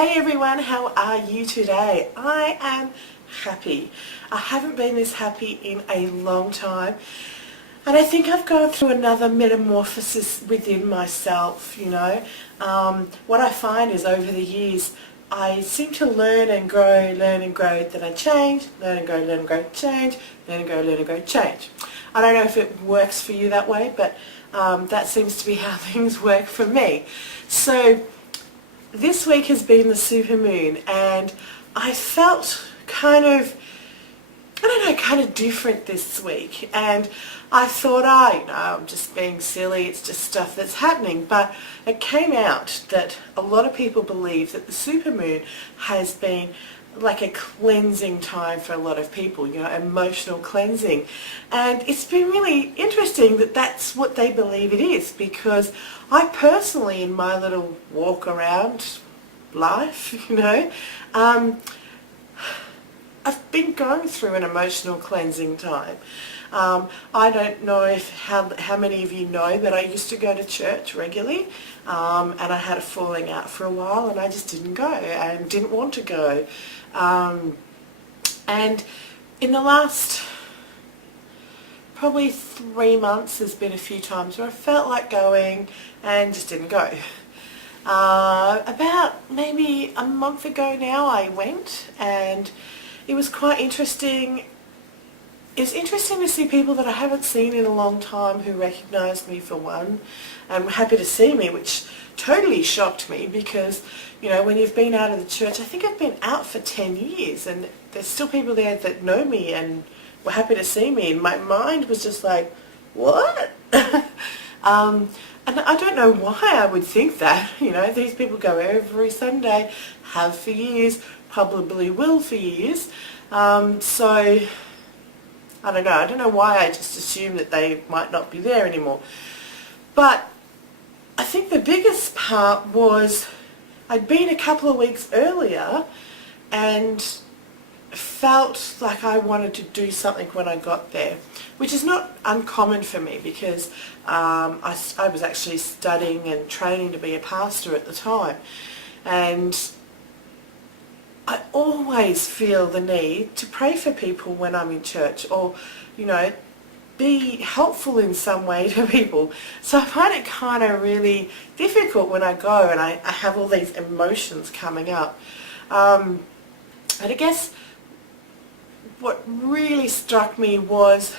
Hey everyone, how are you today? I am happy. I haven't been this happy in a long time, and I think I've gone through another metamorphosis within myself, What I find is over the years I seem to learn and grow, then I change, learn and grow, change, learn and grow, change. I don't know if it works for you that way, but that seems to be how things work for me. So this week has been the supermoon, and I felt kind of different this week, and I thought, I'm just being silly, it's just stuff that's happening. But it came out that a lot of people believe that the supermoon has been like a cleansing time for a lot of people, emotional cleansing. And it's been really interesting that that's what they believe it is, because I personally, in my little walk around life, I've been going through an emotional cleansing time. I don't know how many of you know that I used to go to church regularly, and I had a falling out for a while, and I just didn't go and didn't want to go. And in the last probably 3 months, there's been a few times where I felt like going and just didn't go. About maybe a month ago now I went, and it was quite interesting. It's interesting to see people that I haven't seen in a long time who recognised me, for one, and were happy to see me, which totally shocked me, because when you've been out of the church, I think I've been out for 10 years, and there's still people there that know me and were happy to see me, and my mind was just like, what? And I don't know why I would think that. These people go every Sunday, have for years, probably will for years. So I don't know why I just assumed that they might not be there anymore. But I think the biggest part was I'd been a couple of weeks earlier and felt like I wanted to do something when I got there, which is not uncommon for me, because I was actually studying and training to be a pastor at the time, and I always feel the need to pray for people when I'm in church, or be helpful in some way to people. So I find it kind of really difficult when I go and I have all these emotions coming up. And I guess what really struck me was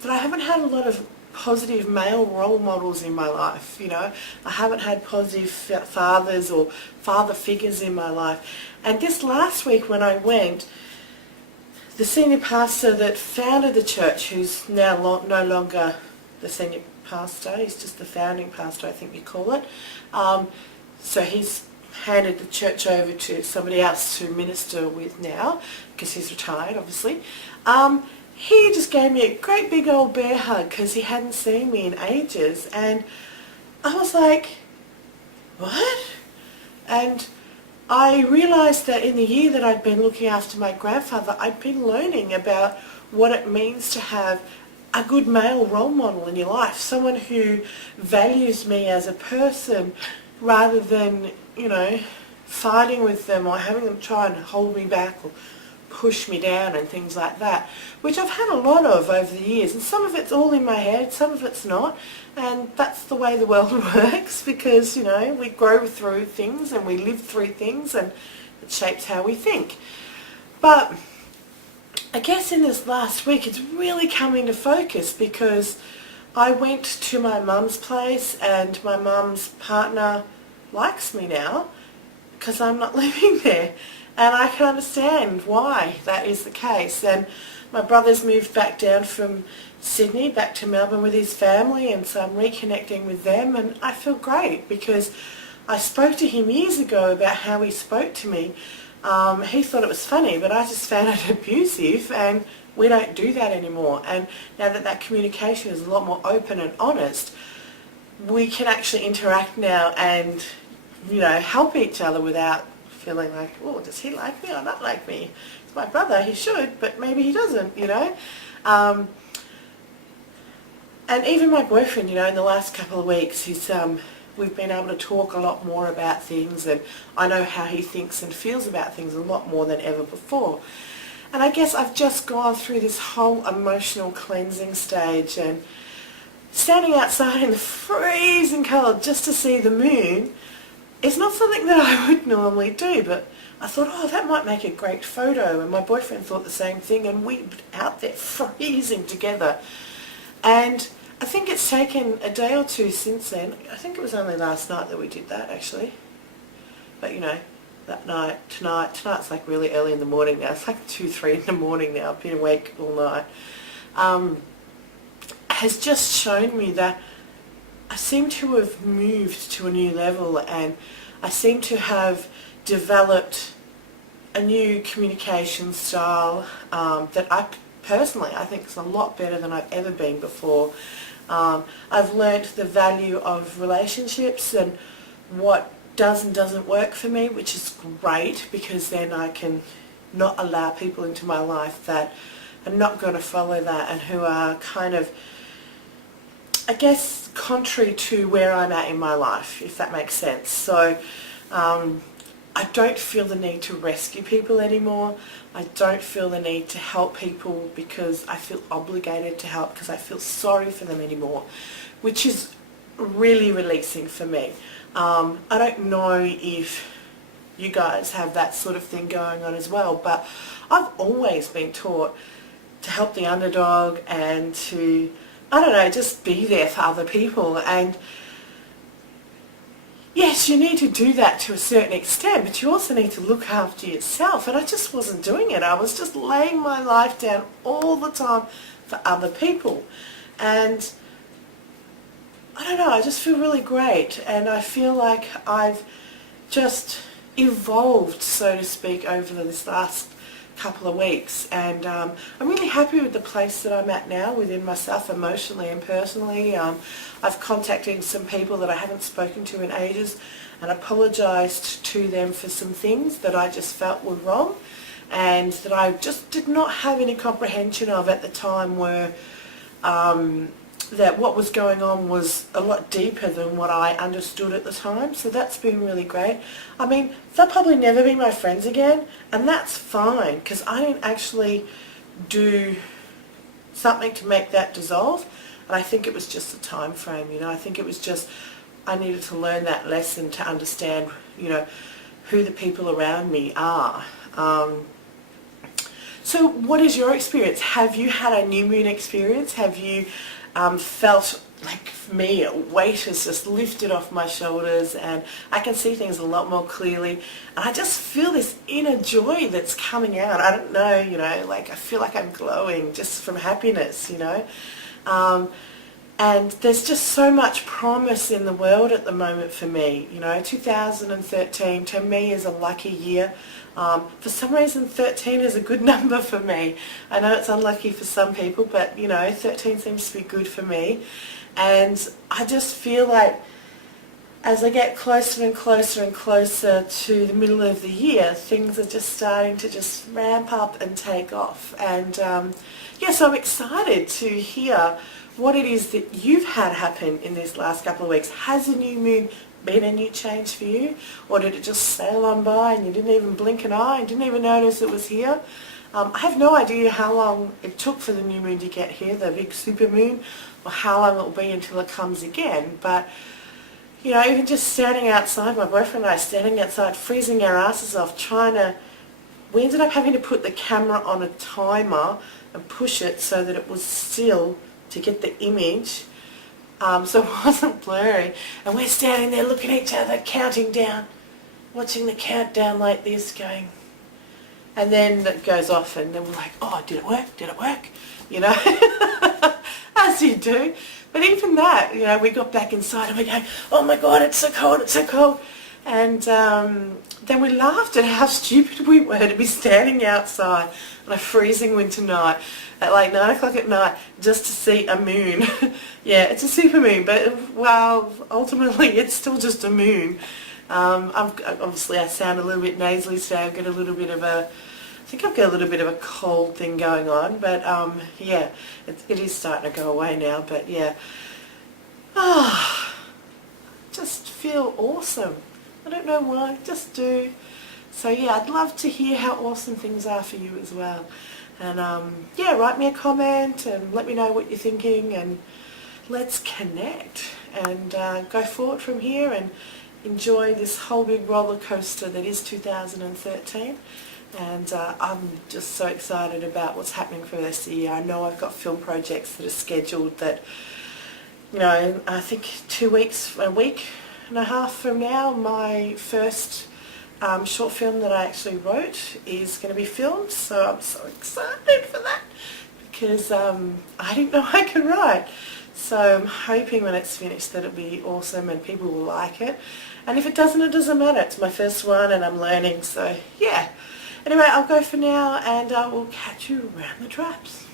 that I haven't had a lot of positive male role models in my life. I haven't had positive fathers or father figures in my life. And this last week when I went, the senior pastor that founded the church, who's now no longer the senior pastor, he's just the founding pastor, I think you call it. So he's handed the church over to somebody else to minister with now, because he's retired, obviously. He just gave me a great big old bear hug, because he hadn't seen me in ages, and I was like, what? And I realised that in the year that I'd been looking after my grandfather, I'd been learning about what it means to have a good male role model in your life, someone who values me as a person, rather than fighting with them or having them try and hold me back or push me down and things like that, which I've had a lot of over the years. And some of it's all in my head, some of it's not, and that's the way the world works, because we grow through things and we live through things, and it shapes how we think. But I guess in this last week it's really come into focus, because I went to my mum's place, and my mum's partner likes me now because I'm not living there, and I can understand why that is the case. And my brother's moved back down from Sydney back to Melbourne with his family, and so I'm reconnecting with them, and I feel great, because I spoke to him years ago about how he spoke to me. He thought it was funny, but I just found it abusive, and we don't do that anymore. And now that communication is a lot more open and honest, we can actually interact now and help each other without feeling like, oh, does he like me or not like me? It's my brother, he should, but maybe he doesn't, And even my boyfriend, in the last couple of weeks, he's we've been able to talk a lot more about things, and I know how he thinks and feels about things a lot more than ever before. And I guess I've just gone through this whole emotional cleansing stage, and standing outside in the freezing cold just to see the moon is not something that I would normally do, but I thought, oh, that might make a great photo, and my boyfriend thought the same thing, and we were out there freezing together. And I think it's taken a day or two since then. I think it was only last night that we did that, actually. But you know, that night, tonight's like really early in the morning now. It's like 2, 3 in the morning now. I've been awake all night. Has just shown me that I seem to have moved to a new level, and I seem to have developed a new communication style that I personally think is a lot better than I've ever been before. I've learnt the value of relationships and what does and doesn't work for me, which is great, because then I can not allow people into my life that are not going to follow that and who are kind of, I guess, contrary to where I'm at in my life, if that makes sense. So I don't feel the need to rescue people anymore. I don't feel the need to help people because I feel obligated to help, because I feel sorry for them anymore, which is really releasing for me. I don't know if you guys have that sort of thing going on as well, but I've always been taught to help the underdog and to, I don't know, just be there for other people. And yes, you need to do that to a certain extent, but you also need to look after yourself. And I just wasn't doing it. I was just laying my life down all the time for other people. And I don't know, I just feel really great. And I feel like I've just evolved, so to speak, over this last couple of weeks. And I'm really happy with the place that I'm at now within myself, emotionally and personally. I've contacted some people that I haven't spoken to in ages and apologised to them for some things that I just felt were wrong and that I just did not have any comprehension of at the time, where that what was going on was a lot deeper than what I understood at the time. So that's been really great. I mean, they'll probably never be my friends again, and that's fine, because I didn't actually do something to make that dissolve. And I think it was just a time frame, you know. I think it was just, I needed to learn that lesson to understand, you know, who the people around me are. So what is your experience? Have you had a new moon experience? Have you felt, like for me, a weight has just lifted off my shoulders and I can see things a lot more clearly, and I just feel this inner joy that's coming out. I don't know, you know, like I feel like I'm glowing just from happiness, you know. And there's just so much promise in the world at the moment for me. You know, 2013 to me is a lucky year. For some reason 13 is a good number for me. I know it's unlucky for some people, but you know, 13 seems to be good for me. And I just feel like as I get closer and closer and closer to the middle of the year, things are just starting to just ramp up and take off. And yeah, so I'm excited to hear what it is that you've had happen in these last couple of weeks. Has a new moon been a new change for you, or did it just sail on by and you didn't even blink an eye and didn't even notice it was here? I have no idea how long it took for the new moon to get here, the big super moon, or how long it will be until it comes again. But you know, even just standing outside, my boyfriend and I standing outside, freezing our asses off, we ended up having to put the camera on a timer and push it so that it was still to get the image, so it wasn't blurry. And we're standing there looking at each other, counting down, watching the countdown like this, going, and then it goes off, and then we're like, oh, did it work? Did it work? You know, as you do. But even that, you know, we got back inside and we go, oh my God, it's so cold, it's so cold. And then we laughed at how stupid we were to be standing outside on a freezing winter night at like 9 o'clock at night just to see a moon. Yeah, it's a super moon, but well, ultimately it's still just a moon. Obviously I sound a little bit nasally today. I've got a little bit of a, I think I've got a little bit of a cold thing going on, but yeah, it is starting to go away now, but yeah. just feel awesome. I don't know why, just do. So yeah, I'd love to hear how awesome things are for you as well. And yeah, write me a comment and let me know what you're thinking, and let's connect and go forward from here and enjoy this whole big roller coaster that is 2013. And I'm just so excited about what's happening for the rest of the year. I know I've got film projects that are scheduled that, you know, I think a week and a half from now, my first short film that I actually wrote is going to be filmed. So I'm so excited for that because I didn't know I could write. So I'm hoping when it's finished that it'll be awesome and people will like it. And if it doesn't matter. It's my first one and I'm learning. So yeah. Anyway, I'll go for now and I will catch you around the traps.